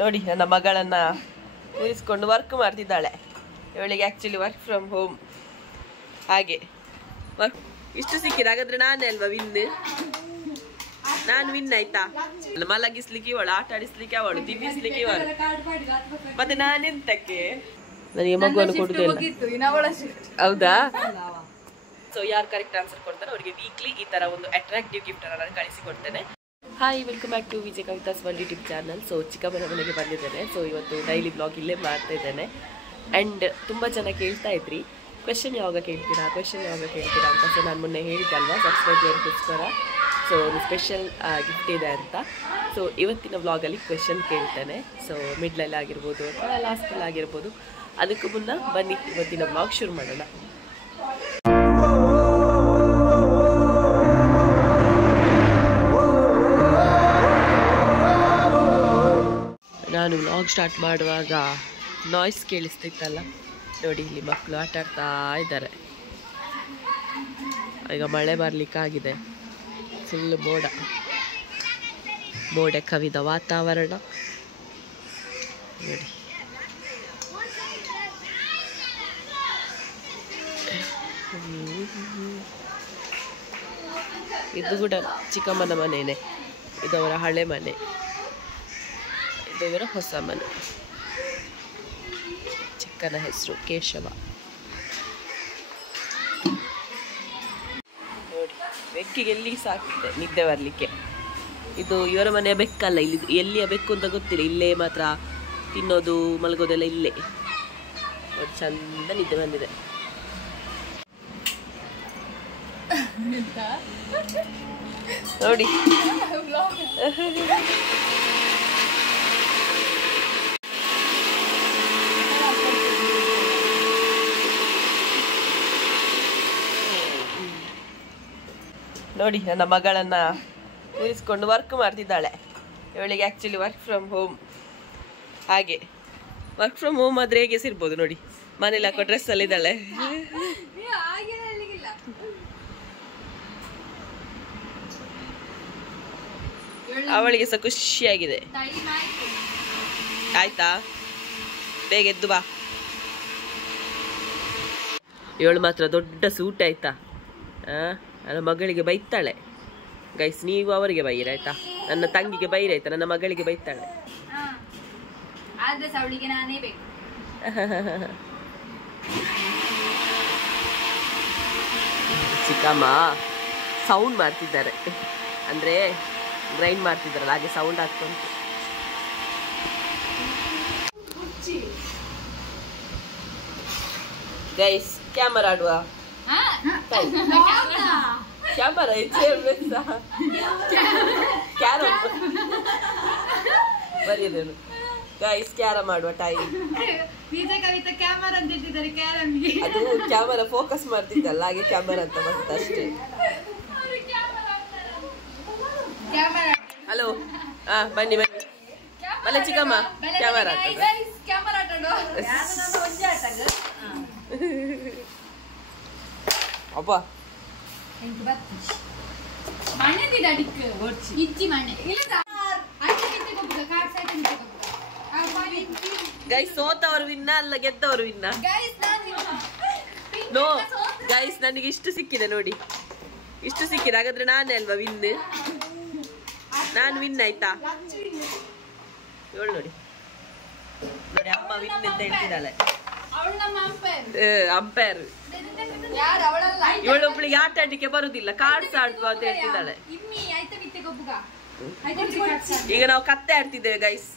ನೋಡಿ ನನ್ನ ಮಗಳನ್ನ ಕೂರಿಸ್ಕೊಂಡು ವರ್ಕ್ ಮಾಡ್ತಿದ್ದಾಳೆ. ಇವಳಿಗೆ ಆಕ್ಚುಲಿ ವರ್ಕ್ ಫ್ರಮ್ ಹೋಮ್. ಹಾಗೆ ವರ್ಕ್ ಇಷ್ಟು ಸಿಕ್ಕಿದೆ. ಹಾಗಾದ್ರೆ ನಾನೇ ಅಲ್ವಾ ವಿನ್? ನಾನು ವಿನ್ ಆಯ್ತಾ? ಮಲಗಿಸ್ಲಿಕ್ಕೆ ಇವಳು, ಆಟ ಆಡಿಸ್ಲಿಕ್ಕೆ ಅವಳು, ತಿನ್ನಿಸ್ಲಿಕ್ಕೆ ಇವಳು, ಮತ್ತೆ ನಾನೆಂತಕ್ಕೆ? ನನಗೆ ಮಗುವನ್ನು ಕೊಡುದಿಲ್ಲ. ಹೌದಾ? ಸೊ ಯಾರು ಕರೆಕ್ಟ್ ಆನ್ಸರ್ ಕೊಡ್ತಾರೆ ಅವರಿಗೆ ವೀಕ್ಲಿ ಈ ತರ ಒಂದು ಅಟ್ರಾಕ್ಟಿವ್ ಗಿಫ್ಟ್ ಅನ್ನು ನಾನು ಕಳಿಸಿಕೊಡ್ತೇನೆ. Hi, welcome back to Vijay Kavitha's world YouTube channel. So ಚಿಕ್ಕಮ್ಮನ ಮನೆಗೆ ಬಂದಿದ್ದೇನೆ. ಸೊ ಇವತ್ತು ಡೈಲಿ ಬ್ಲಾಗ್ ಇಲ್ಲೇ ಮಾಡ್ತಾ ಇದ್ದೇನೆ. ಆ್ಯಂಡ್ ತುಂಬ ಜನ ಕೇಳ್ತಾ ಇದ್ರಿ ಕ್ವೆಶನ್ ಯಾವಾಗ ಕೇಳ್ತೀರಾ ಅಂತ. ಸೊ ನಾನು ಮೊನ್ನೆ ಹೇಳಿದ್ದಲ್ವಾ ಸಬ್ಸ್ಕ್ರೈಬರ್ಗೋಸ್ಕರ ಸೊ ಒಂದು ಸ್ಪೆಷಲ್ ಗಿಫ್ಟ್ ಇದೆ ಅಂತ. ಸೊ ಇವತ್ತಿನ ವ್ಲಾಗಲ್ಲಿ ಕ್ವೆಶನ್ ಕೇಳ್ತೇನೆ. ಸೊ ಮಿಡ್ಲಲ್ಲಿ ಆಗಿರ್ಬೋದು ಅಥವಾ ಲಾಸ್ಟಲ್ಲಿ ಆಗಿರ್ಬೋದು. ಅದಕ್ಕೂ ಮುನ್ನ ಬನ್ನಿ ಇವತ್ತಿನ ವ್ಲಾಗ್ ಶುರು ಮಾಡೋಣ. ನಾನು ವ್ಲಾಗ್ ಸ್ಟಾರ್ಟ್ ಮಾಡುವಾಗ ನಾಯ್ಸ್ ಕೇಳಿಸ್ತಿತ್ತಲ್ಲ, ನೋಡಿ ಇಲ್ಲಿ ಮಕ್ಕಳು ಆಟ ಆಡ್ತಾ ಇದ್ದಾರೆ. ಈಗ ಮಳೆ ಬರಲಿಕ್ಕಾಗಿದೆ. ಫುಲ್ ಮೋಡ ಕವಿದ ವಾತಾವರಣ ನೋಡಿ. ಇದು ಕೂಡ ಚಿಕ್ಕಮ್ಮನ ಮನೆಯೇ. ಇದವರ ಹಳೆ ಮನೆ, ಇದವರ ಹೊಸ ಮನೆ. ಚಿಕ್ಕನ ಹೆಸರು ಕೇಶವ. ನೋಡಿ ಬೆಕ್ಕಿಗೆ ಎಲ್ಲಿ ಸಾಕಿದೆ ನಿದ್ದೆ ಬರಲಿಕ್ಕೆ. ಇದು ಇವರ ಮನೆಯ ಬೆಕ್ಕಲ್ಲ, ಇಲ್ಲಿ ಎಲ್ಲಿಯ ಬೆಕ್ಕು ಅಂತ ಗೊತ್ತಿಲ್ಲ. ಇಲ್ಲೇ ಮಾತ್ರ ತಿನ್ನೋದು ಮಲಗೋದೆಲ್ಲ ಇಲ್ಲೇ. ನೋಡಿ ಚಂದ ನಿದ್ದೆ ಬಂದಿದೆ. ನೋಡಿ ನೋಡಿ ನನ್ನ ಮಗಳನ್ನ ಕೂರಿಸ್ಕೊಂಡು ವರ್ಕ್ ಮಾಡ್ತಿದ್ದಾಳೆ. ಇವಳಿಗೆ ಆಕ್ಚುಲಿ ವರ್ಕ್ ಫ್ರಮ್ ಹೋಮ್. ಹಾಗೆ ವರ್ಕ್ ಫ್ರಮ್ ಹೋಮ್ ಆದ್ರೆ ಹೇಗೆ ಸಿರ್ಬೋದು ನೋಡಿ. ಮನೇಲಿ ಹಾಕೋ ಡ್ರೆಸ್ ಅಲ್ಲಿ ಇದ್ದಾಳೆ. ಅವಳಿಗೆ ಸಹ ಖುಷಿಯಾಗಿದೆ. ಆಯ್ತಾ? ಬೇಗ ಎದ್ದು ಬಾ. ಇವಳು ಮಾತ್ರ ದೊಡ್ಡ ಸೂಟ್ ಆಯ್ತಾ? ನನ್ನ ಮಗಳಿಗೆ ಬೈತಾಳೆ. ಗೈಸ್ ನೀವು ಅವರಿಗೆ ಬೈರಿ ಆಯ್ತಾ? ನನ್ನ ತಂಗಿಗೆ ಬೈರಿ ಆಯ್ತಾ? ನನ್ನ ಮಗಳಿಗೆ ಬೈತಾಳೆ. ಚಿಕ್ಕಮ್ಮ ಸೌಂಡ್ ಮಾಡ್ತಿದ್ದಾರೆ, ಅಂದ್ರೆ ಗ್ರೈಂಡ್ ಮಾಡ್ತಿದ್ದಾರಲ್ಲ ಹಾಗೆ ಸೌಂಡ್ ಆಗ್ತುಂಟು. ಗೈಸ್ ಕ್ಯಾಮರಾ ಆಡುವ. ಕ್ಯಾಮರಾ ಬರೀದೇನು ಗೈಸ್? ಕ್ಯಾರಮ್ ಆಡುವ ಟೈಮ್. ಅದು ಕ್ಯಾಮರಾ ಫೋಕಸ್ ಮಾಡ್ತಿದ್ದಲ್ಲ ಹಾಗೆ ಕ್ಯಾಮರಾ ಅಂತ ಬಂತು ಅಷ್ಟೇ. ಹಲೋ, ಬನ್ನಿ ಬಲ್ಲ ಚಿಕ್ಕಮ್ಮ ಕ್ಯಾಮರಾ ಅಬ್ಬಾ. ಗೈಸ್ ಸೋತವರು ವಿನ್ನ ಅಲ್ಲ, ಗೆದ್ದವರು ವಿನ್ನ. ನೋ ಗೈಸ್, ನನಗೆ ಇಷ್ಟು ಸಿಕ್ಕಿದೆ ನೋಡಿ, ಇಷ್ಟು ಸಿಕ್ಕಿದೆ. ಹಾಗಾದ್ರೆ ನಾನೇ ಅಲ್ವಾ ವಿನ್? ನಾನು ವಿನ್ ಆಯ್ತಾ? ಇವಳು ನೋಡಿ ನೋಡಿ ಅಮ್ಮ ವಿನ್ ಅಂತ ಹೇಳ್ತಿದ್ದಾಳೆ. ಅಂಪೈರ್ ಇವಳೊಬ್ಳಿಗೆ ಆಟ ಆಡ್ಲಿಕ್ಕೆ ಬರುದಿಲ್ಲ, ಕಾರ್ಡ್ಸ್ ಆಡುವ ಅಂತ ಹೇಳ್ತಿದ್ದಾಳೆ. ಈಗ ನಾವು ಕತ್ತೆ ಆಡ್ತಿದ್ದೇವೆ ಗೈಸ್.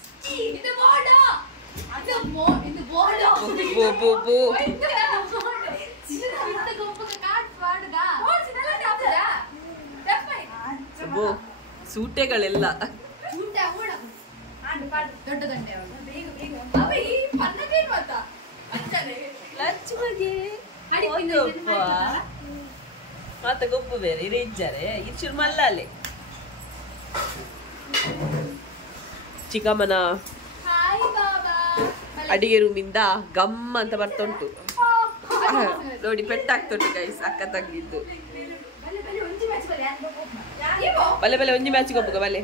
ಸೂಟೆಗಳೆಲ್ಲ ಮತ್ತೆ ಗೊಬ್ಬು ಬೇರೆ ಇರಿಜ್ಜಾರೆ ಇಚ್ಚುರು ಮಲ್ಲಲ್ಲಿ. ಚಿಕ್ಕಮ್ಮನ ಅಡಿಗೆ ರೂಮಿಂದ ಗಮ್ ಅಂತ ಬರ್ತುಂಟು ನೋಡಿ. ಪೆಟ್ಟಾಗ್ತುಂಟು ಗೈಸ್, ಅಕ್ಕ ತಂಗಿದ್ದು. ಬಲೆ ಬಲೆ ಒಂಜಿ ಮ್ಯಾಚಿಗೆ ಹೋಗ್ಬೇಕು ಬಲೆ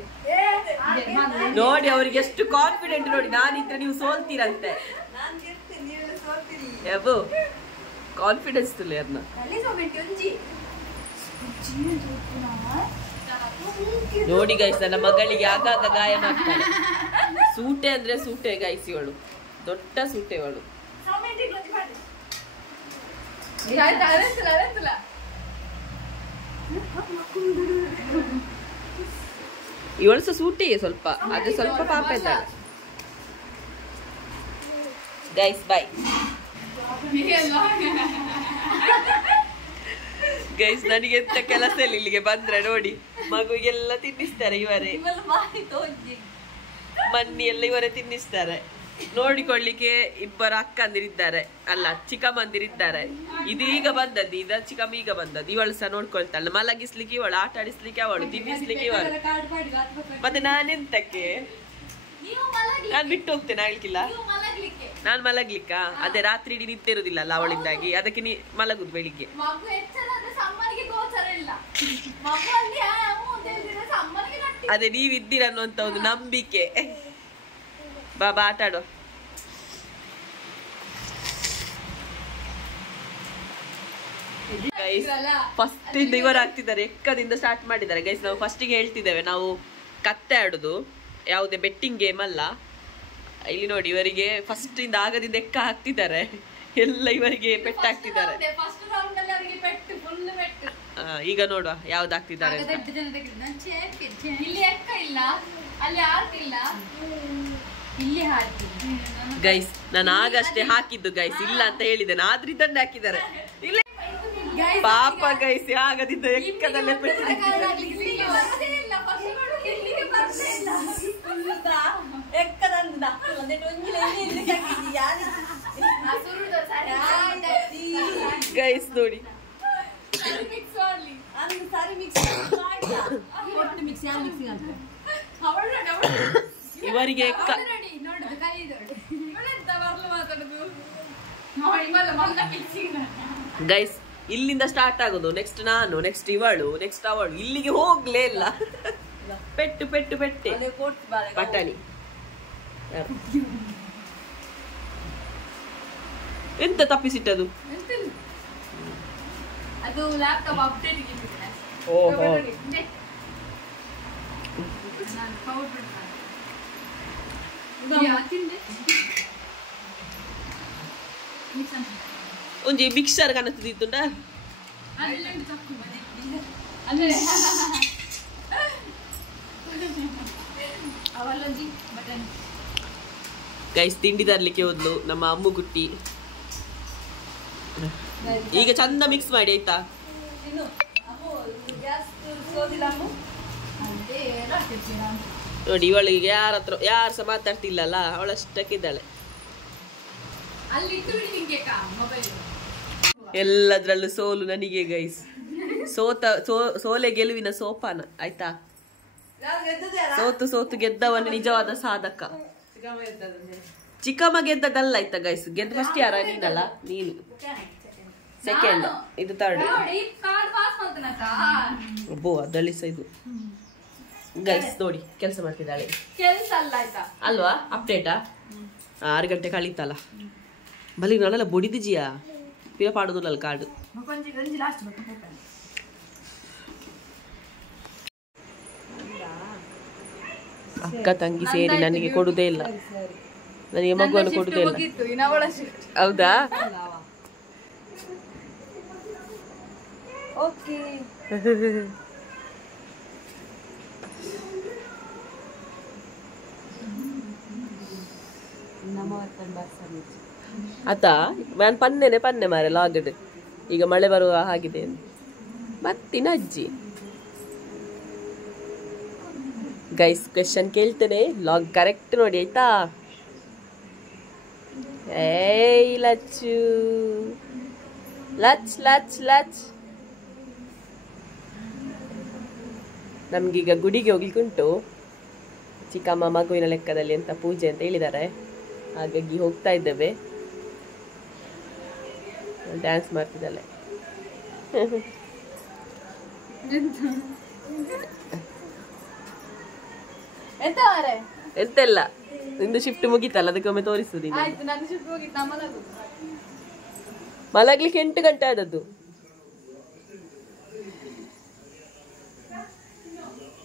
ನೋಡಿ ಅವ್ರಿಗೆ ಎಷ್ಟು ಕಾನ್ಫಿಡೆಂಟ್ ನೋಡಿ, ನಾನಿದ್ರೆ ನೀವು ಸೋಲ್ತೀರಂತೆ. ಯಾಬು ಕಾನ್ಫಿಡೆನ್ಸ್ ತುಲೆ ಅದನ್ನ ನೋಡಿ ಗೈಸ್. ನನ್ನ ಮಗಳಿಗೆ ಆಗಾಗ ಗಾಯ ಮಾಡ್ತಾಳೆ. ಸೂಟೆ ಅಂದ್ರೆ ಸೂಟೆ ಗೈಸ್, ಇವಳು ದೊಡ್ಡ ಸೂಟೆ ಇವಳು. ಇವಳು ಸಹ ಸೂಟಿ ಸ್ವಲ್ಪ, ಆದ್ರೆ ಸ್ವಲ್ಪ ಪಾಪ ಇದ್ದಾಳೆ ಗೈಸ್. Bye guys. ನನಗೆ ಎಂತ ಕೆಲಸ ಇಲ್ಲ ಇಲ್ಲಿಗೆ ಬಂದ್ರೆ ನೋಡಿ, ಮಗುಗೆಲ್ಲ ತಿನ್ನಿಸ್ತಾರೆ ಇವರೇ, ಮಣ್ಣಿ ಎಲ್ಲ ಇವರೇ ತಿನ್ನಿಸ್ತಾರೆ. ನೋಡಿಕೊಳ್ಳಿಕ್ಕೆ ಇಬ್ಬರು ಅಕ್ಕಂದಿರಿದ್ದಾರೆ, ಅಲ್ಲ ಚಿಕ್ಕಮ್ಮಂದಿರಿದ್ದಾರೆ. ಇದೀಗ ಬಂದದ್ದು, ಇದ ಚಿಕ್ಕಮ್ಮ ಈಗ ಬಂದದ್ದು. ಇವಳು ಸಹ ನೋಡ್ಕೊಳ್ತಾಳೆ, ಮಲಗಿಸ್ಲಿಕ್ಕೆ ಇವಳು, ಆಟ ಆಡಿಸ್ಲಿಕ್ಕೆ ಅವಳು, ತಿನ್ನಿಸ್ಲಿಕ್ಕೆ ಇವಳು. ಮತ್ತೆ ನಾನೆಂತಕ್ಕೆ ನಾನ್ ಬಿಟ್ಟು ಹೋಗ್ತೇನೆ, ಆಗ್ಲಿಕ್ಕಿಲ್ಲ ನಾನ್ ಮಲಗ್ಲಿಕ್ಕ. ಅದೇ ರಾತ್ರಿ ಇಡೀ ನಿದ್ದೆ ಇರುದಿಲ್ಲ ಅಲ್ಲ ಅವಳಿಂದಾಗಿ, ಅದಕ್ಕೆ ನೀ ಮಲಗುದು ಬೆಳಿಗ್ಗೆ. ಅದೇ ನೀವಿದ್ದೀರ ಅನ್ನುವಂತ ಒಂದು ನಂಬಿಕೆ. ಬಾಬಾ ಆಟ ಆಡುವ. ಗೈಸ್ ಫಸ್ಟ್ ಇಂದ ಇವರು ಆಗ್ತಿದ್ದಾರೆ, ಎಕ್ಕದಿಂದ ಸ್ಟಾರ್ಟ್ ಮಾಡಿದ್ದಾರೆ ಗೈಸ್. ನಾವು ಫಸ್ಟಿಗೆ ಹೇಳ್ತಿದ್ದೇವೆ, ನಾವು ಕತ್ತೆ ಆಡುದು, ಯಾವುದೇ ಬೆಟ್ಟಿಂಗ್ ಗೇಮ್ ಅಲ್ಲ. ಇಲ್ಲಿ ನೋಡಿ ಇವರಿಗೆ ಫಸ್ಟ್ ಇಂದ ಆಗದಿಂದ ಎಕ್ಕ ಹಾಕ್ತಿದ್ದಾರೆ, ಎಲ್ಲ ಇವರಿಗೆ ಪೆಟ್ಟಾಗ್ತಿದ್ದಾರೆ. ಈಗ ನೋಡುವ ಯಾವ್ದಾಗ್ತಿದ್ದಾರೆ. ಗೈಸ್ ನಾನು ಆಗಷ್ಟೇ ಹಾಕಿದ್ದು ಗೈಸ್, ಇಲ್ಲ ಅಂತ ಹೇಳಿದ್ದೇನೆ, ಆದ್ರೆ ಇದನ್ನೇ ಹಾಕಿದ್ದಾರೆ. ಪಾಪ ಗೈಸ್, ಆಗದಿದ್ದ ಎಕ್ಕದಲ್ಲೇ ಗೈಸ್ ನೋಡಿ. ಇವರಿಗೆ ಗೈಸ್ ಇಲ್ಲಿಂದ ಸ್ಟಾರ್ಟ್ ಆಗೋದು. ನೆಕ್ಸ್ಟ್ ನಾನು, ನೆಕ್ಸ್ಟ್ ಇವಳು, ನೆಕ್ಸ್ಟ್ ಅವಳು, ಇಲ್ಲಿಗೆ ಹೋಗ್ಲೇ ಇಲ್ಲ. ಪೆಟ್ಟು ಪೆಟ್ಟು ಪೆಟ್ಟೆ ಪಟಾಣಿ. ಎಂತ ತಪ್ಪಿಸಿಟ್ಟದು? ಅದು ಲ್ಯಾಪ್ಟಾಪ್ ಅಪ್ಡೇಟ್ ಗೆ ಓಹೋ ಒಂಜಿ ಮಿಕ್ಸರ್ ಕಾಣಿಸ್ತಿದ್ದುಂಡ ಗೈಸ್. ತಿಂಡಿ ತರ್ಲಿಕ್ಕೆ ಹೋದ್ಲು ನಮ್ಮ ಅಮ್ಮು ಗುಟ್ಟಿ. ಈಗ ಚಂದ ಮಿಕ್ಸ್ ಮಾಡಿ ಆಯ್ತಾ. ನೋಡಿ ಇವಳಿಗೆ ಯಾರ ಹತ್ರ ಯಾರು ಸಹ ಮಾತಾಡ್ತಿಲ್ಲಲ್ಲ, ಅವಳಷ್ಟಕ್ಕಿದ್ದಾಳೆ. ಎಲ್ಲದ್ರಲ್ಲೂ ಸೋಲು ನನಗೆ ಗೈಸ್. ಸೋಲೆ ಗೆಲುವಿನ ಸೋಪಾನ ಆಯ್ತಾ. ಸೋತು ಸೋತು ಗೆದ್ದವನು ನಿಜವಾದ ಸಾಧಕ. ಚಿಕ್ಕಮ್ಮ ಗೆದ್ದದಲ್ಲ ಆಯ್ತಾ ಗೈಸ್. ಗೆದ್ದ ಫಸ್ಟ್ ಯಾರ? ನೀನಲ್ಲ, ನೀನು ಸೆಕೆಂಡ್, ಇದು ಥರ್ಡ್. ಅಬ್ಬೋ ಅದಳ್ಳಿ ಸಹ ಇದು ಗೈಸ್. ನೋಡಿ ಕೆಲಸ ಮಾಡ್ತಿದ್ದಾಳೆ ಅಲ್ವಾ? ಅಪ್ಡೇಟಾ 6 ಗಂಟೆ ಕಳೀತಲ್ಲ. ಬಲಿ ನಾಳೆಲ್ಲ ಬೊಡಿದಿಜಿಯಾ ಪಿರ ಪಾಡುದಿಲ್ಲ ಕಾಡು. ಅಕ್ಕ ತಂಗಿ ಸೇರಿ ನನಗೆ ಕೊಡುದೇ ಇಲ್ಲ, ನನಗೆ ಮಗುವನ್ನು ಕೊಡುದೇ ಇಲ್ಲ. ಹೌದಾ? ಆತಾ ನಾನು ಪನ್ನೆ ಮಾರೆ ಲಾಗಡ್. ಈಗ ಮಳೆ ಬರುವ ಹಾಗಿದೆ ಮತ್ತಿನ ಅಜ್ಜಿ. ಗೈಸ್ ಕ್ವೆಶ್ಚನ್ ಕೇಳ್ತೇನೆ, ಲಾಗ್ ಕರೆಕ್ಟ್ ನೋಡಿ ಆಯ್ತಾ. ಏಯ್ ಲಚ್ಚು ಲಚ್ ಲಚ್ ಲಚ್. ನಮ್ಗೀಗ ಗುಡಿಗೆ ಹೋಗ್ಲಿಕ್ಕೆ ಉಂಟು. ಚಿಕ್ಕಮ್ಮ ಮಗುವಿನ ಲೆಕ್ಕದಲ್ಲಿ ಅಂತ ಪೂಜೆ ಅಂತ ಹೇಳಿದ್ದಾರೆ, ಹಾಗಾಗಿ ಹೋಗ್ತಾ ಇದ್ದೇವೆ. ಡ್ಯಾನ್ಸ್ ಮಾಡ್ತಿದ್ದಾಳೆ. ಎಂತ ಮಾರೆ ಎಂತೆಲ್ಲ ನಿಂದು ಶಿಫ್ಟ್ ಮುಗೀತಲ್ಲ ಅದಕ್ಕೊಮ್ಮೆ ತೋರಿಸುದು ಆಯ್ತು ನನ್ನ ಶಿಫ್ಟ್ ಹೋಗಿತ್ತು ನಾ ಮಲಗು ಮಲಗ್ಲಿಕ್ಕೆ 8 ಗಂಟೆ ಆದದ್ದು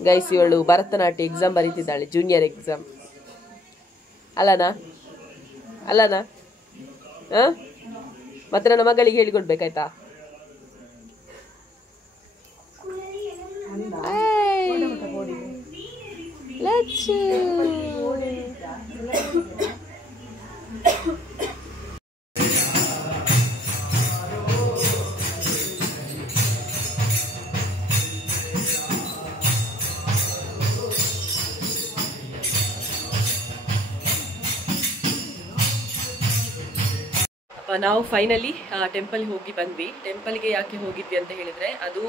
ಗೈಸ್. ಇವಳು ಭರತನಾಟ್ಯ ಎಕ್ಸಾಮ್ ಬರೀತಿದ್ದಾಳೆ, ಜೂನಿಯರ್ ಎಕ್ಸಾಮ್. ಅಲ್ಲನಾ ಮತ್ತೆ ನನ್ನ ಮಗಳಿಗೆ ಹೇಳಿಕೊಡ್ಬೇಕಾಯ್ತಾ? ನಾವು ಫೈನಲಿ ಟೆಂಪಲ್ಗೆ ಹೋಗಿ ಬಂದ್ವಿ. ಟೆಂಪಲ್ಗೆ ಯಾಕೆ ಹೋಗಿದ್ವಿ ಅಂತ ಹೇಳಿದ್ರೆ, ಅದು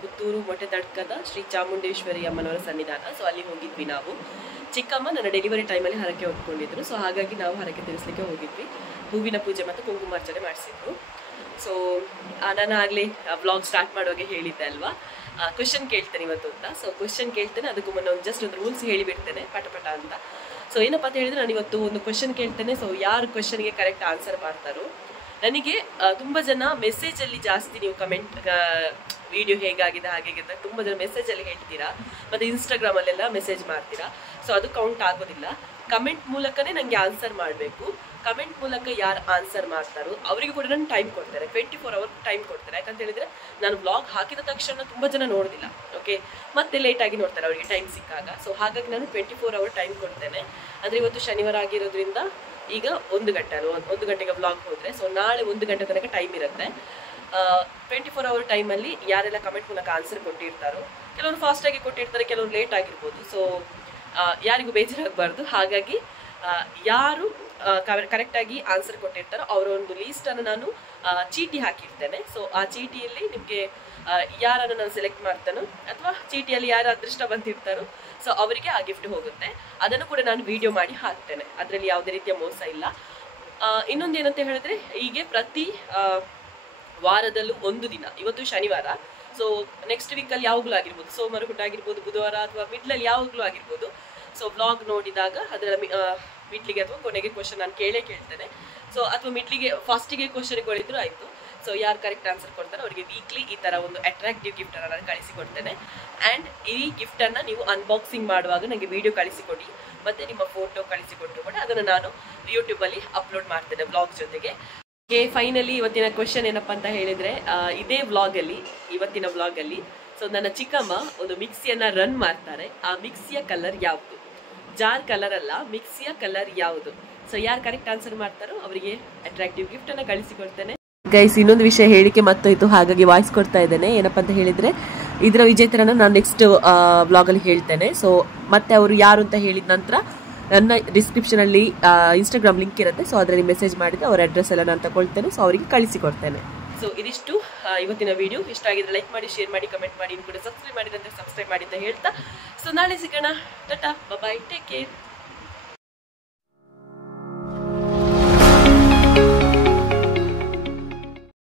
ಪುತ್ತೂರು ಮೊಟ್ಟೆದಡ್ಕದ ಶ್ರೀ ಚಾಮುಂಡೇಶ್ವರಿ ಅಮ್ಮನವರ ಸನ್ನಿಧಾನ. ಸೊ ಅಲ್ಲಿ ಹೋಗಿದ್ವಿ ನಾವು. ಚಿಕ್ಕಮ್ಮ ನನ್ನ ಡೆಲಿವರಿ ಟೈಮಲ್ಲಿ ಹರಕೆ ಹೊತ್ಕೊಂಡಿದ್ರು. ಸೊ ಹಾಗಾಗಿ ನಾವು ಹರಕೆ ತೀರಿಸಲಿಕ್ಕೆ ಹೋಗಿದ್ವಿ. ಹೂವಿನ ಪೂಜೆ ಮತ್ತು ಕುಂಕುಮಾರ್ಚನೆ ಮಾಡಿಸಿದ್ರು. ಸೊ ನಾನು ಆಗಲೇ ವ್ಲಾಗ್ ಸ್ಟಾರ್ಟ್ ಮಾಡುವಾಗ ಹೇಳಿದ್ದೆ ಅಲ್ವಾ, ಕ್ವೆಶನ್ ಕೇಳ್ತೇನೆ ಇವತ್ತು ಅಂತ. ಸೊ ಕ್ವೆಶನ್ ಕೇಳ್ತೇನೆ, ಅದಕ್ಕೂ ಮುನ್ನ ಜಸ್ಟ್ ಒಂದು ರೂಲ್ಸ್ ಹೇಳಿಬಿಡ್ತೇನೆ ಪಟ ಅಂತ. ಸೊ ಏನಪ್ಪ ಅಂತ ಹೇಳಿದ್ರೆ, ನಾನು ಇವತ್ತು ಒಂದು ಕ್ವೆಶನ್ ಕೇಳ್ತೇನೆ. ಸೊ ಯಾರು ಕ್ವೆಶನ್ಗೆ ಕರೆಕ್ಟ್ ಆನ್ಸರ್ ಮಾಡ್ತಾರೋ, ನನಗೆ ತುಂಬ ಜನ ಮೆಸೇಜಲ್ಲಿ ಜಾಸ್ತಿ ನೀವು ಕಮೆಂಟ್ ವಿಡಿಯೋ ಹೇಗಾಗಿದೆ ಹಾಗೆ ತುಂಬ ಜನ ಮೆಸೇಜಲ್ಲಿ ಹೇಳ್ತೀರಾ, ಮತ್ತು ಇನ್ಸ್ಟಾಗ್ರಾಮಲ್ಲೆಲ್ಲ ಮೆಸೇಜ್ ಮಾಡ್ತೀರಾ. ಸೊ ಅದು ಕೌಂಟ್ ಆಗೋದಿಲ್ಲ. ಕಮೆಂಟ್ ಮೂಲಕನೇ ನನಗೆ ಆನ್ಸರ್ ಮಾಡಬೇಕು. ಕಮೆಂಟ್ ಮೂಲಕ ಯಾರು ಆನ್ಸರ್ ಮಾಡ್ತಾರೋ ಅವರಿಗೆ ಕೂಡ ನಾನು ಟೈಮ್ ಕೊಡ್ತೇನೆ, 24 hours ಟೈಮ್ ಕೊಡ್ತೇನೆ. ಯಾಕಂತ ಹೇಳಿದ್ರೆ ನಾನು ಬ್ಲಾಗ್ ಹಾಕಿದ ತಕ್ಷಣ ತುಂಬ ಜನ ನೋಡೋದಿಲ್ಲ, ಓಕೆ, ಮತ್ತೆ ಲೇಟಾಗಿ ನೋಡ್ತಾರೆ ಅವರಿಗೆ ಟೈಮ್ ಸಿಕ್ಕಾಗ. ಸೊ ಹಾಗಾಗಿ ನಾನು 24 hours ಟೈಮ್ ಕೊಡ್ತೇನೆ. ಅಂದರೆ ಇವತ್ತು ಶನಿವಾರ ಆಗಿರೋದ್ರಿಂದ ಈಗ 1 ಗಂಟೆ ಅಲ್ವ, 1 ಗಂಟೆಗೆ ಬ್ಲಾಗ್ ಹೋದರೆ, ಸೊ ನಾಳೆ 1 ಗಂಟೆ ತನಕ ಟೈಮ್ ಇರುತ್ತೆ. 24 hours ಟೈಮಲ್ಲಿ ಯಾರೆಲ್ಲ ಕಮೆಂಟ್ ಮೂಲಕ ಆನ್ಸರ್ ಕೊಟ್ಟಿರ್ತಾರೋ, ಕೆಲವರು ಫಾಸ್ಟಾಗಿ ಕೊಟ್ಟಿರ್ತಾರೆ, ಕೆಲವರು ಲೇಟ್ ಆಗಿರ್ಬೋದು. ಸೊ ಯಾರಿಗೂ ಬೇಜಾರಾಗಬಾರ್ದು. ಹಾಗಾಗಿ ಯಾರು ಕರೆಕ್ಟಾಗಿ ಆನ್ಸರ್ ಕೊಟ್ಟಿರ್ತಾರೋ ಅವರ ಒಂದು ಲೀಸ್ಟನ್ನು ನಾನು ಚೀಟಿ ಹಾಕಿರ್ತೇನೆ. ಸೊ ಆ ಚೀಟಿಯಲ್ಲಿ ನಿಮಗೆ ಯಾರನ್ನು ನಾನು ಸೆಲೆಕ್ಟ್ ಮಾಡ್ತಾನೋ ಅಥವಾ ಚೀಟಿಯಲ್ಲಿ ಯಾರು ಅದೃಷ್ಟ ಬಂದಿರ್ತಾರೋ ಸೊ ಅವರಿಗೆ ಆ ಗಿಫ್ಟ್ ಹೋಗುತ್ತೆ. ಅದನ್ನು ಕೂಡ ನಾನು ವಿಡಿಯೋ ಮಾಡಿ ಹಾಕ್ತೇನೆ, ಅದರಲ್ಲಿ ಯಾವುದೇ ರೀತಿಯ ಮೋಸ ಇಲ್ಲ. ಇನ್ನೊಂದು ಏನಂತ ಹೇಳಿದ್ರೆ, ಹೀಗೆ ಪ್ರತಿ ವಾರದಲ್ಲೂ ಒಂದು ದಿನ, ಇವತ್ತು ಶನಿವಾರ, ಸೊ ನೆಕ್ಸ್ಟ್ ವೀಕಲ್ಲಿ ಯಾವಾಗಲೂ ಆಗಿರ್ಬೋದು, ಸೋಮವಾರ ಹುಟ್ಟು ಆಗಿರ್ಬೋದು, ಬುಧವಾರ ಅಥವಾ ಮಿಡ್ಲಲ್ಲಿ ಯಾವಾಗಲೂ ಆಗಿರ್ಬೋದು. ಸೊ ಬ್ಲಾಗ್ ನೋಡಿದಾಗ ಅದರ ಮಿಡ್ಲಿಗೆ ಅಥವಾ ಕೊನೆಗೆ ಕ್ವಶನ್ ನಾನು ಕೇಳ್ತೇನೆ. ಸೊ ಅಥವಾ ಮಿಡ್ಲಿಗೆ ಫಸ್ಟಿಗೆ ಕ್ವಶನ್ಗಳಿದ್ರು ಆಯಿತು. ಸೊ ಯಾರು ಕರೆಕ್ಟ್ ಆನ್ಸರ್ ಕೊಡ್ತಾರೆ ಅವರಿಗೆ ವೀಕ್ಲಿ ಈ ಥರ ಒಂದು ಅಟ್ರಾಕ್ಟಿವ್ ಗಿಫ್ಟನ್ನು ನಾನು ಕಳಿಸಿಕೊಡ್ತೇನೆ. ಆ್ಯಂಡ್ ಈ ಗಿಫ್ಟನ್ನು ನೀವು ಅನ್ಬಾಕ್ಸಿಂಗ್ ಮಾಡುವಾಗ ನನಗೆ ವಿಡಿಯೋ ಕಳಿಸಿಕೊಡಿ, ಮತ್ತು ನಿಮ್ಮ ಫೋಟೋ ಕಳಿಸಿಕೊಟ್ಟು ಕೂಡ ಅದನ್ನು ನಾನು ಯೂಟ್ಯೂಬಲ್ಲಿ ಅಪ್ಲೋಡ್ ಮಾಡ್ತೇನೆ ಬ್ಲಾಗ್ ಜೊತೆಗೆ. ಫೈನಲಿ ಇವತ್ತಿನ ಕ್ವೆಶನ್ ಏನಪ್ಪ ಅಂತ ಹೇಳಿದರೆ, ಇದೇ ವ್ಲಾಗಲ್ಲಿ, ಇವತ್ತಿನ ವ್ಲಾಗಲ್ಲಿ ಸೊ ನನ್ನ ಚಿಕ್ಕಮ್ಮ ಒಂದು ಮಿಕ್ಸಿಯನ್ನು ರನ್ ಮಾಡ್ತಾರೆ. ಆ ಮಿಕ್ಸಿಯ ಕಲರ್ ಯಾವುದು? ಜಾರ್ ಕಲರ್ ಅಲ್ಲ, ಮಿಕ್ಸಿಯ ಕಲರ್ ಯಾವುದು? ಸೊ ಯಾರು ಕರೆಕ್ಟ್ ಆನ್ಸರ್ ಮಾಡ್ತಾರೋ ಅವರಿಗೆ ಅಟ್ರಾಕ್ಟಿವ್ ಗಿಫ್ಟನ್ನು ಕಳಿಸಿಕೊಡ್ತೇನೆ. ಗೈಸ್, ಇನ್ನೊಂದು ವಿಷಯ ಹೇಳಿಕೆ ಮತ್ತೋಯ್ತು, ಹಾಗಾಗಿ ವಾಯ್ಸ್ ಕೊಡ್ತಾ ಇದ್ದೇನೆ. ಏನಪ್ಪ ಅಂತ ಹೇಳಿದರೆ, ಇದರ ವಿಜೇತರನ್ನು ನಾನು ನೆಕ್ಸ್ಟ್ ವ್ಲಾಗಲ್ಲಿ ಹೇಳ್ತೇನೆ. ಸೊ ಮತ್ತೆ ಅವರು ಯಾರು ಅಂತ ಹೇಳಿದ ನಂತರ ನನ್ನ ಡಿಸ್ಕ್ರಿಪ್ಷನಲ್ಲಿ ಇನ್ಸ್ಟಾಗ್ರಾಮ್ ಲಿಂಕ್ ಇರುತ್ತೆ. ಸೊ ಅದರಲ್ಲಿ ಮೆಸೇಜ್ ಮಾಡಿದ್ರೆ ಅವರ ಅಡ್ರೆಸ್ ಎಲ್ಲ ನಾನು ತಗೊಳ್ತೇನೆ. ಸೊ ಅವರಿಗೆ ಕಳಿಸಿಕೊಡ್ತೇನೆ. ಸೊ ಇದಿಷ್ಟು ಇವತ್ತಿನ ವಿಡಿಯೋ. ಇಷ್ಟ ಆಗಿದ್ರೆ ಲೈಕ್ ಮಾಡಿ, ಶೇರ್ ಮಾಡಿ, ಕಮೆಂಟ್ ಮಾಡಿ, ಇನ್ನು ಕೂಡ ಸಬ್ಸ್ಕ್ರೈಬ್ ಮಾಡಿದ್ರೆ ಸಬ್ಸ್ಕ್ರೈಬ್ ಮಾಡಿ ಅಂತ ಹೇಳ್ತಾ, ಸೊ ನಾಳೆ ಸಿಗೋಣ. ಟಾಟಾ, ಬಾಯ್, ಟೇಕ್ ಕೇರ್.